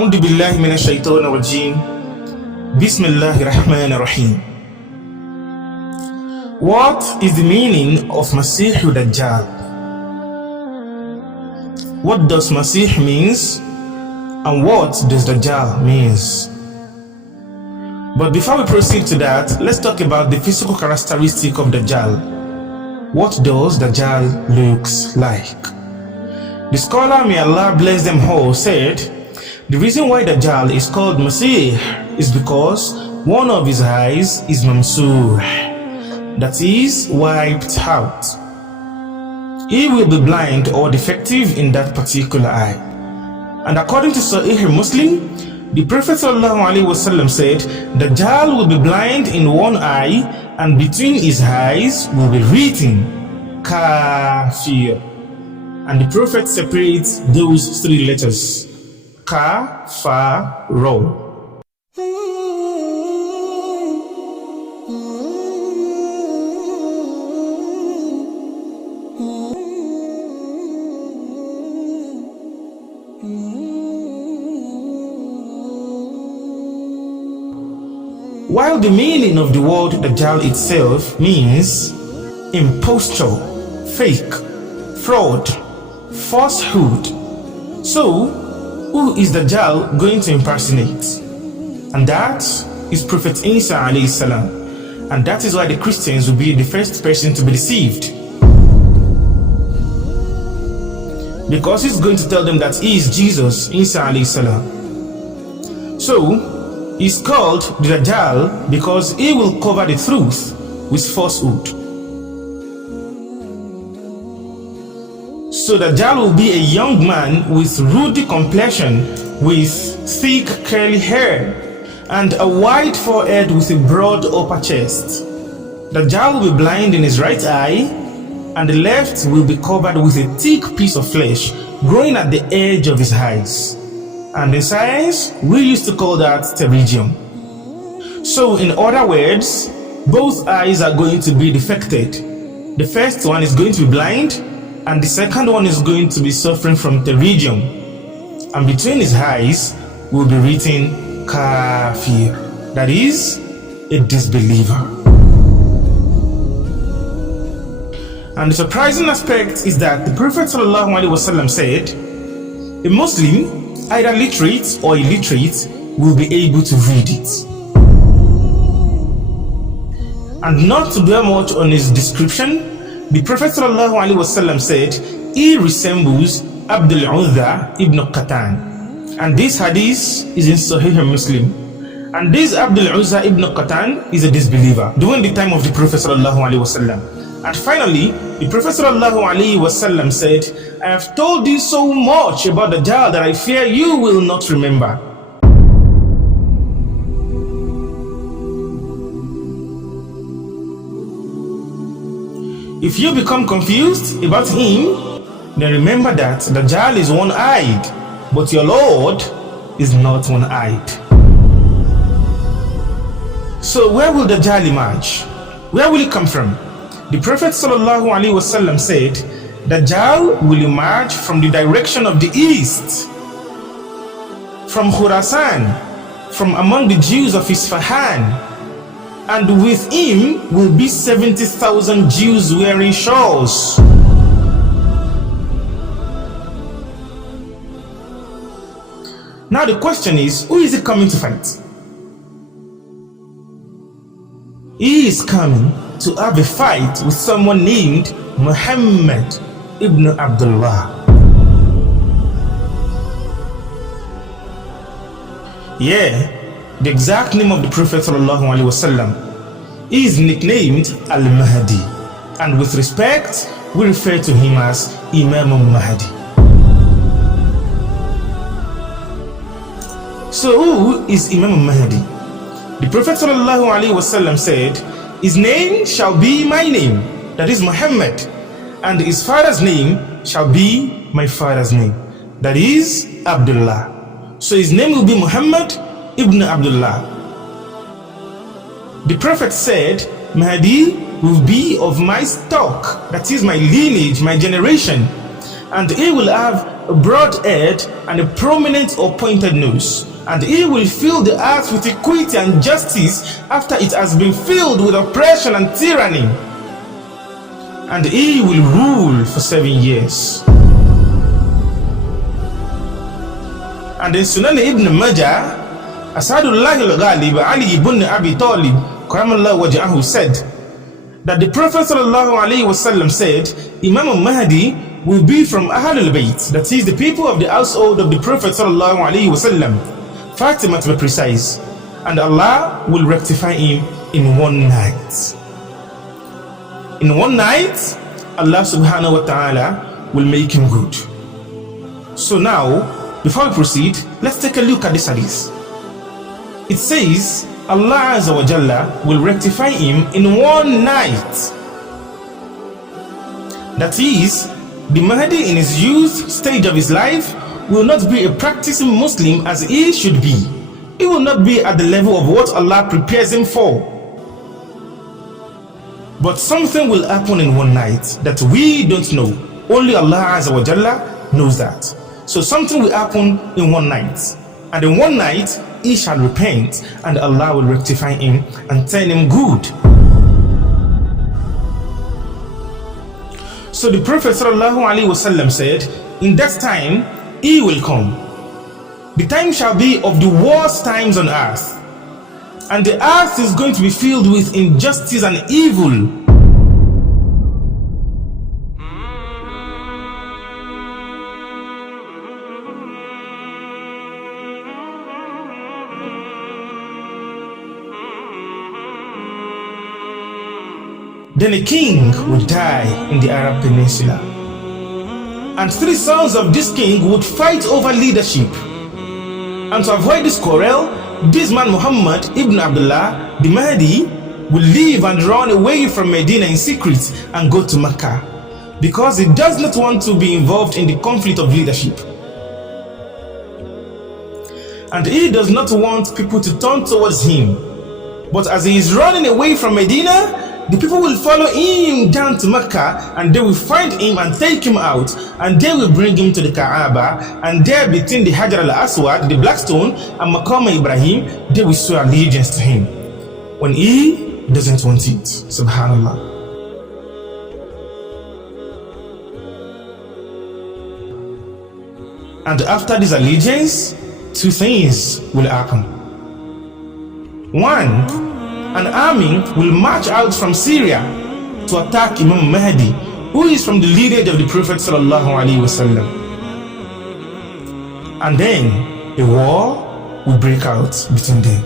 أعوذ بالله من الشيطان الرجيم بسم الله الرحمن الرحيم. What is the meaning of Masih Dajjal? What does Masih means and what does Dajjal means? But before we proceed to that, let's talk about the physical characteristic of Dajjal. What does Dajjal looks like? The scholar, may Allah bless them all, said the reason why Dajjal is called Masih is because one of his eyes is mamsuh, that is wiped out. He will be blind or defective in that particular eye. And according to Sahih Muslim, the Prophet ﷺ said Dajjal will be blind in one eye and between his eyes will be written Kafir. And the Prophet separates those three letters, Ka, Fa, Ro. While the meaning of the word Dajjal itself means imposture, fake, fraud, falsehood. So, who is Dajjal going to impersonate? And that is Prophet Isa alayhi salam. And that is why the Christians will be the first person to be deceived. Because he's going to tell them that he is Jesus, Isa alayhi salam. So, he's called the Dajjal because he will cover the truth with falsehood. So Dajjal will be a young man with ruddy complexion, with thick curly hair, and a wide forehead with a broad upper chest. Dajjal will be blind in his right eye, and the left will be covered with a thick piece of flesh growing at the edge of his eyes. And in science, we used to call that pterygium. So in other words, both eyes are going to be defected. The first one is going to be blind, and the second one is going to be suffering from pterygium. And between his eyes will be written Kafir, that is, a disbeliever. And the surprising aspect is that the Prophet ﷺ said, a Muslim, either literate or illiterate, will be able to read it. And not to dwell much on his description, the Prophet ﷺ said he resembles Abdul Uzza ibn Qatan. And this hadith is in Sahih Muslim. And this Abdul Uzza ibn Qatan is a disbeliever during the time of the Prophet ﷺ. And finally, the Prophet ﷺ said, I have told you so much about Dajjal that I fear you will not remember. If you become confused about him, then remember that Dajjal is one-eyed, but your Lord is not one-eyed. So where will Dajjal emerge? Where will he come from? The Prophet ﷺ said, Dajjal will emerge from the direction of the east, from Khurasan, from among the Jews of Isfahan, and with him will be 70,000 Jews wearing shawls. Now the question is, who is he coming to fight? He is coming to have a fight with someone named Muhammad ibn Abdullah. Yeah, the exact name of the Prophet ﷺ. He is nicknamed Al-Mahdi, and with respect, we refer to him as Imam al-Mahdi. So who is Imam al-Mahdi? The Prophet ﷺ said, his name shall be my name, that is Muhammad, and his father's name shall be my father's name, that is Abdullah. So his name will be Muhammad ibn Abdullah. The Prophet said, Mahdi will be of my stock, that is my lineage, my generation, and he will have a broad head, and a prominent or pointed nose. And he will fill the earth with equity and justice after it has been filled with oppression and tyranny. And he will rule for 7 years. And in Sunan Ibn Majah, Asadullah al-Ghalib Ali ibn Abi Talib Karamallahu wajhahu said that the Prophet ﷺ said, Imam al-Mahdi will be from Ahlul Bayt, that is the people of the household of the Prophet ﷺ, Fatima to be precise, and Allah will rectify him in one night. In one night, Allah subhanahu wa ta'ala will make him good. So now, before we proceed, let's take a look at this hadith. It says, Allah Azza wa Jalla will rectify him in one night. That is, the Mahdi in his youth stage of his life will not be a practicing Muslim as he should be. He will not be at the level of what Allah prepares him for. But something will happen in one night that we don't know. Only Allah Azza wa Jalla knows that. So something will happen in one night. And in one night, he shall repent, and Allah will rectify him and turn him good. So the Prophet ﷺ said, in that time, he will come. The time shall be of the worst times on earth. And the earth is going to be filled with injustice and evil. Then a king would die in the Arab Peninsula. And 3 sons of this king would fight over leadership. And to avoid this quarrel, this man Muhammad ibn Abdullah, the Mahdi, will leave and run away from Medina in secret and go to Mecca, because he does not want to be involved in the conflict of leadership. And he does not want people to turn towards him. But as he is running away from Medina, the people will follow him down to Mecca, and they will find him and take him out, and they will bring him to the Kaaba, and there between the Hajar al-Aswad, the black stone, and Maqam Ibrahim, they will swear allegiance to him, when he doesn't want it. Subhanallah. And after this allegiance, 2 things will happen. 1, an army will march out from Syria to attack Imam Mahdi, who is from the lineage of the Prophet ﷺ. And then a war will break out between them.